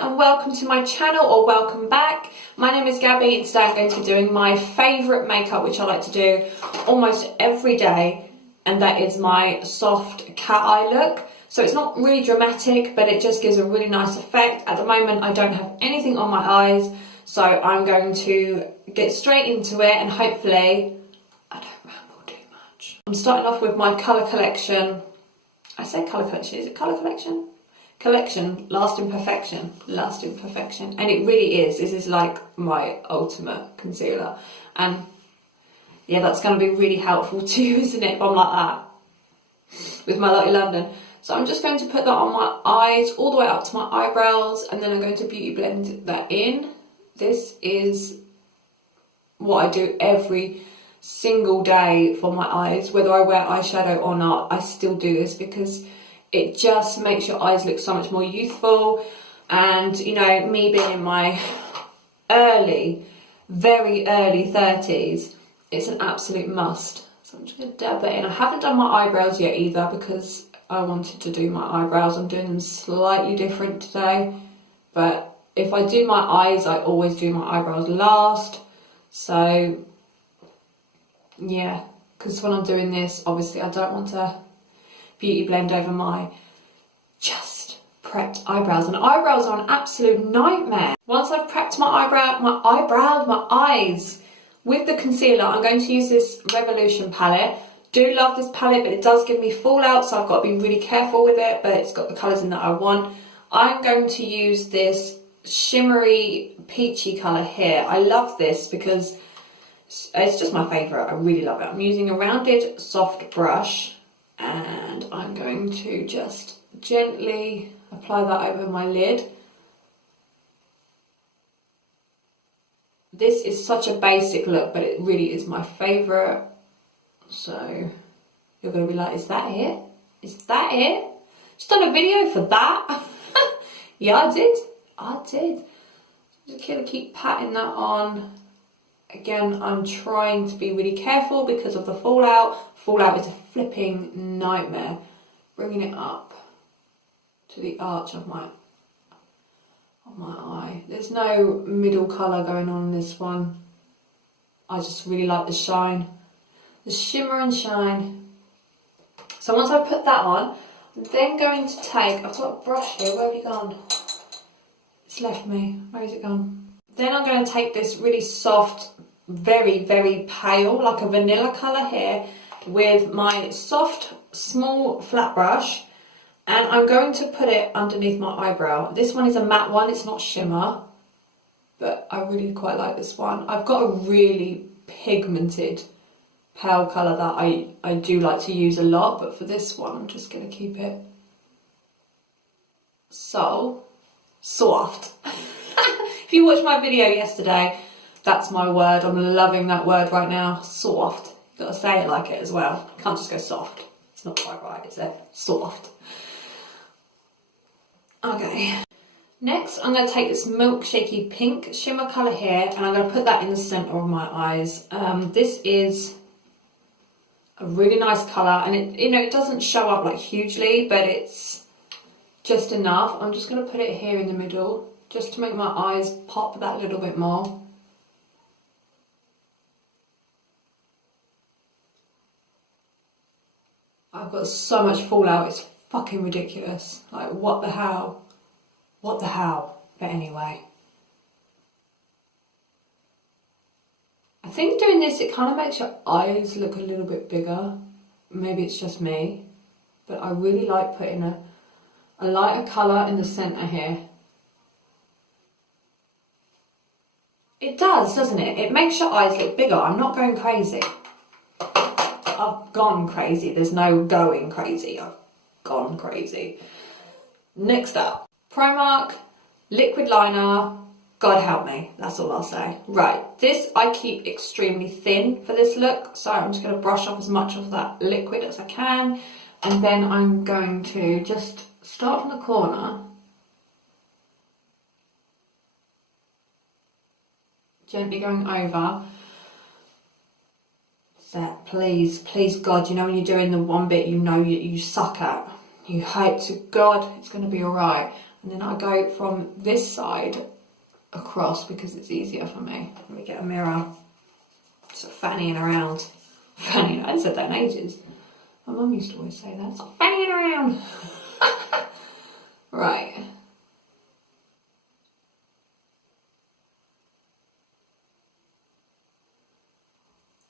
and welcome to my channel, or welcome back. My name is Gabby and today I'm going to be doing my favourite makeup, which I like to do almost every day, and that is my soft cat eye look. So it's not really dramatic, but it just gives a really nice effect. At the moment I don't have anything on my eyes, so I'm going to get straight into it and hopefully I don't ramble too much. I'm starting off with my colour collection. I say colour collection, is it colour collection? Collection, Lasting Perfection, and it really is. This is like my ultimate concealer, and yeah, that's going to be really helpful too, isn't it, if I'm like that with my Lottie London. So I'm just going to put that on my eyes all the way up to my eyebrows, and then I'm going to beauty blend that in. This is what I do every single day for my eyes, whether I wear eyeshadow or not. I still do this because it just makes your eyes look so much more youthful. And you know, me being in my very early 30s, it's an absolute must. So I'm just going to dab that in. I haven't done my eyebrows yet either because I wanted to do my eyebrows. I'm doing them slightly different today, but if I do my eyes, I always do my eyebrows last. So yeah, because when I'm doing this, obviously I don't want to beauty blend over my just prepped eyebrows, and eyebrows are an absolute nightmare. Once I've prepped my eyes with the concealer, I'm going to use this Revolution palette. Do love this palette, but it does give me fallout, so I've got to be really careful with it, but it's got the colours in that I want. I'm going to use this shimmery peachy colour here. I love this because it's just my favourite. I really love it. I'm using a rounded soft brush, and I'm going to just gently apply that over my lid. This is such a basic look, but it really is my favourite. So you're going to be like, is that it? Is that it? Just done a video for that. Yeah, I did. Just gonna keep patting that on. Again, I'm trying to be really careful because of the fallout. Fallout is a flipping nightmare. Bringing it up to the arch of my eye. There's no middle colour going on in this one. I just really like the shine. The shimmer and shine. So once I put that on, I'm then going to take, I've got a brush here, where have you gone? It's left me, where has it gone? Then I'm going to take this really soft, very, very pale, like a vanilla colour here, with my soft, small, flat brush, and I'm going to put it underneath my eyebrow. This one is a matte one, it's not shimmer, but I really quite like this one. I've got a really pigmented pale colour that I do like to use a lot, but for this one, I'm just going to keep it so soft. If you watched my video yesterday, that's my word. I'm loving that word right now. Soft. You've got to say it like it as well. You can't just go soft. It's not quite right, is it? Soft. Okay. Next, I'm going to take this milkshakey pink shimmer colour here, and I'm going to put that in the centre of my eyes. This is a really nice colour, and it doesn't show up like hugely, but it's just enough. I'm just going to put it here in the middle, just to make my eyes pop that little bit more. I've got so much fallout, it's fucking ridiculous. Like, what the hell? What the hell? But anyway. I think doing this, it kind of makes your eyes look a little bit bigger. Maybe it's just me. But I really like putting a lighter colour in the centre here. It does, doesn't it? It makes your eyes look bigger. I'm not going crazy. I've gone crazy. There's no going crazy. I've gone crazy. Next up, Primark liquid liner. God help me. That's all I'll say. Right, this I keep extremely thin for this look, so I'm just going to brush off as much of that liquid as I can, and then I'm going to just start from the corner, gently going over. So please God, you know when you're doing the one bit you know you suck at, you hope to God it's going to be alright, And then I go from this side across because it's easier for me. Let me get a mirror. Sort of fannying around. Fannying, I haven't said that in ages. My mum used to always say that. Stop fannying around. Right.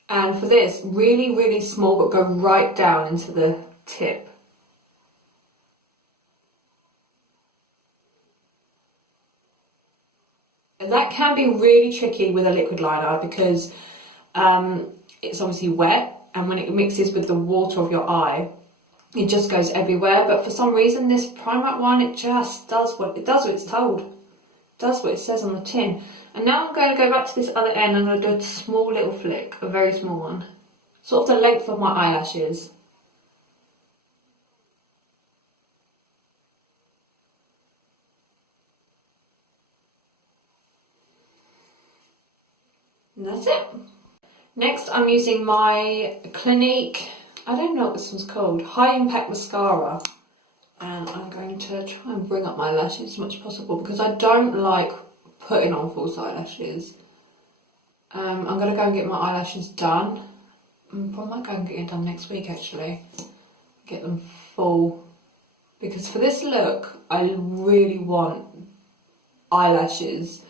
And for this, really, really small, but go right down into the tip. That can be really tricky with a liquid liner because it's obviously wet, and when it mixes with the water of your eye, it just goes everywhere. But for some reason, this Primark one, it just does what it's told. It does what it says on the tin. And now I'm going to go back to this other end. I'm going to do a small little flick, a very small one, sort of the length of my eyelashes. And that's it. Next, I'm using my Clinique, I don't know what this one's called, High Impact Mascara. And I'm going to try and bring up my lashes as much as possible because I don't like putting on false eyelashes. I'm going to go and get my eyelashes done. I might go and get it done next week actually. Get them full. Because for this look, I really want eyelashes.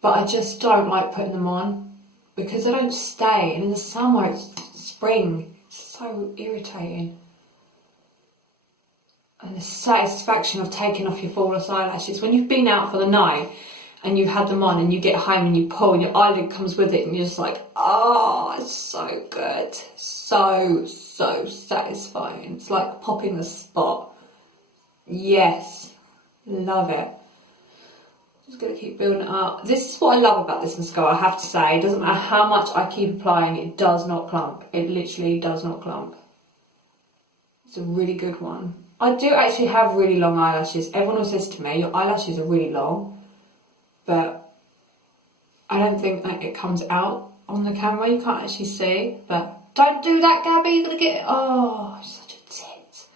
But I just don't like putting them on because they don't stay. And in the summer, it's spring. It's so irritating. And the satisfaction of taking off your false eyelashes. When you've been out for the night and you've had them on and you get home and you pull and your eyelid comes with it and you're just like, oh, it's so good. So satisfying. It's like popping the spot. Yes. Love it. Just going to keep building it up. This is what I love about this mascara, I have to say. It doesn't matter how much I keep applying, it does not clump. It literally does not clump. It's a really good one. I do actually have really long eyelashes. Everyone always says to me, your eyelashes are really long. But I don't think that it comes out on the camera. You can't actually see. But don't do that, Gabby. You're going to get it. Oh, such a tit.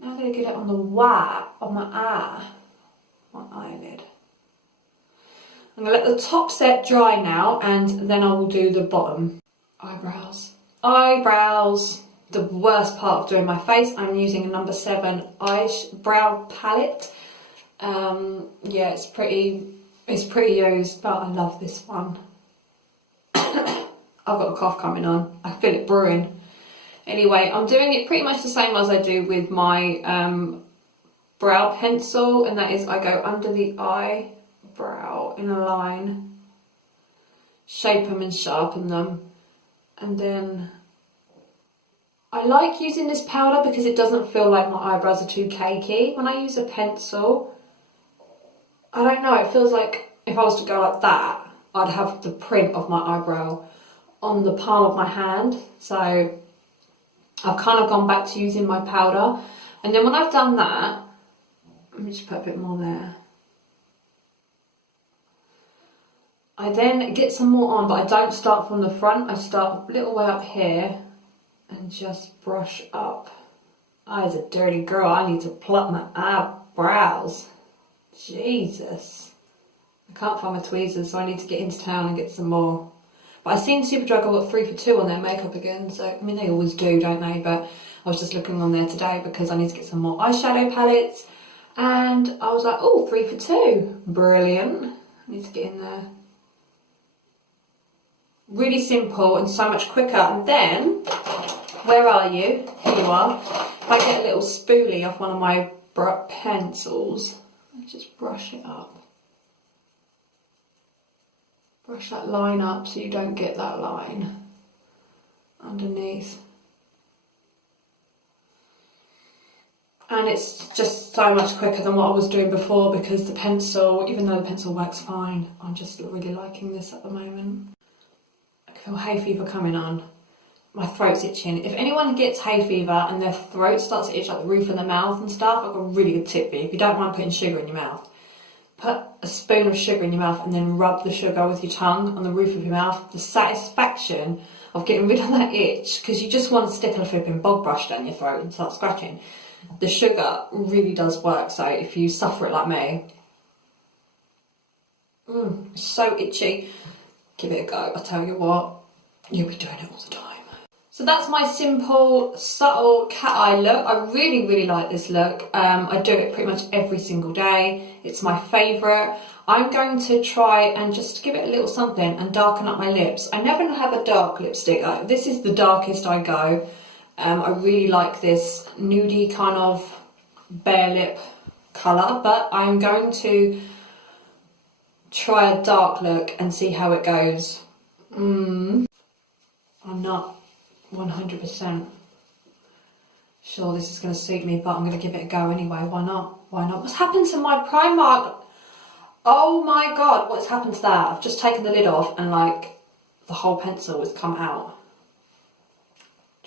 Now I'm going to get it on the on my eye. My eyelid. I'm going to let the top set dry now and then I will do the bottom. Eyebrows. Eyebrows. The worst part of doing my face. I'm using a number 7 eyebrow palette. Yeah, it's pretty used, but I love this one. I've got a cough coming on. I feel it brewing. Anyway, I'm doing it pretty much the same as I do with my brow pencil, and that is I go under the eyebrow in a line, shape them and sharpen them, and then I like using this powder because it doesn't feel like my eyebrows are too cakey. When I use a pencil, I don't know, it feels like if I was to go like that, I'd have the print of my eyebrow on the palm of my hand. So I've kind of gone back to using my powder. And then when I've done that, let me just put a bit more there. I then get some more on, but I don't start from the front. I start a little way up here and just brush up. I was a dirty girl. I need to pluck my eyebrows. Jesus. I can't find my tweezers, so I need to get into town and get some more. But I've seen Superdrug, I've got 3 for 2 on their makeup again. So, I mean, they always do, don't they? But I was just looking on there today because I need to get some more eyeshadow palettes. And I was like, oh, 3 for 2. Brilliant. I need to get in there. Really simple and so much quicker. And then, where are you? Here you are. If I get a little spoolie off one of my pencils, I just brush it up. Brush that line up so you don't get that line underneath. And it's just so much quicker than what I was doing before because the pencil, even though the pencil works fine, I'm just really liking this at the moment. I can feel hay fever coming on. My throat's itching. If anyone gets hay fever and their throat starts to itch like the roof of their mouth and stuff, I've got a really good tip for you. If you don't mind putting sugar in your mouth, put a spoon of sugar in your mouth and then rub the sugar with your tongue on the roof of your mouth. The satisfaction of getting rid of that itch, because you just want to stick a flipping bog brush down your throat and start scratching. the sugar really does work. So if you suffer it like me, so itchy, give it a go. I tell you what, you'll be doing it all the time. So that's my simple, subtle cat eye look. I really, really like this look. I do it pretty much every single day. It's my favourite. I'm going to try and just give it a little something and darken up my lips. I never have a dark lipstick. This is the darkest I go. I really like this nudie kind of bare lip colour, but I'm going to try a dark look and see how it goes. I'm not 100% sure this is going to suit me, but I'm going to give it a go anyway. Why not? Why not? What's happened to my Primark? Oh my god, what's happened to that? I've just taken the lid off and like the whole pencil has come out.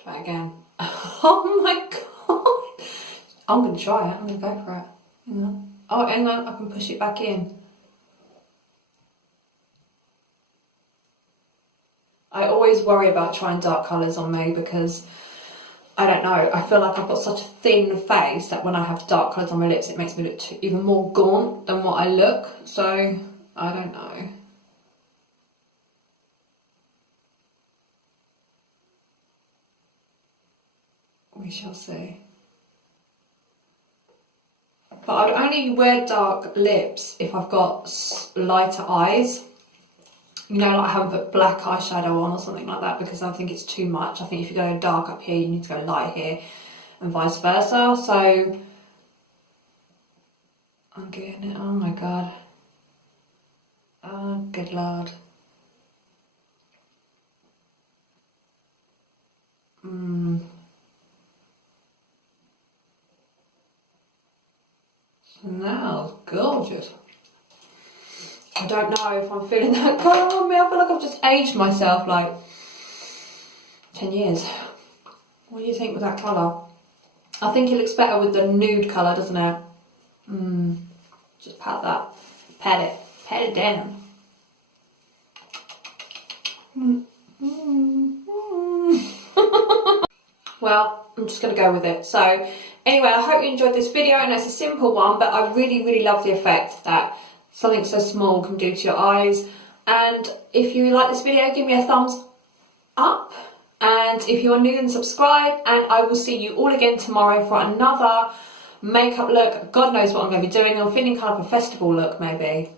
Try it again. Oh my god. I'm going to try it. I'm going to go for it. Hang on. Oh, hang on. I can push it back in. I always worry about trying dark colours on me because, I don't know, I feel like I've got such a thin face that when I have dark colours on my lips it makes me look even more gaunt than what I look, so I don't know. We shall see. But I'd only wear dark lips if I've got lighter eyes. You know, like I haven't put black eyeshadow on or something like that because I think it's too much. I think if you go dark up here, you need to go light here and vice versa. So, I'm getting it. Oh my god. Oh, good lord. Smells gorgeous. I don't know if I'm feeling that colour on me. I feel like I've just aged myself like 10 years. What do you think with that colour? I think it looks better with the nude colour, doesn't it? Just pat that. Pat it down. Well, I'm just going to go with it. So, anyway, I hope you enjoyed this video. I know it's a simple one, but I really, really love the effect that something so small can do to your eyes. And if you like this video, give me a thumbs up. And if you're new, then subscribe. And I will see you all again tomorrow for another makeup look. God knows what I'm going to be doing. I'm feeling kind of a festival look, maybe.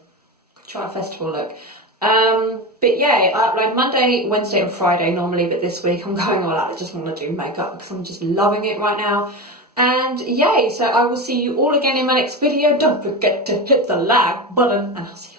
Try a festival look. But yeah, I upload Monday, Wednesday and Friday normally, but this week I'm going all out. I just want to do makeup because I'm just loving it right now. And yay, so I will see you all again in my next video. Don't forget to hit the like button and I'll see you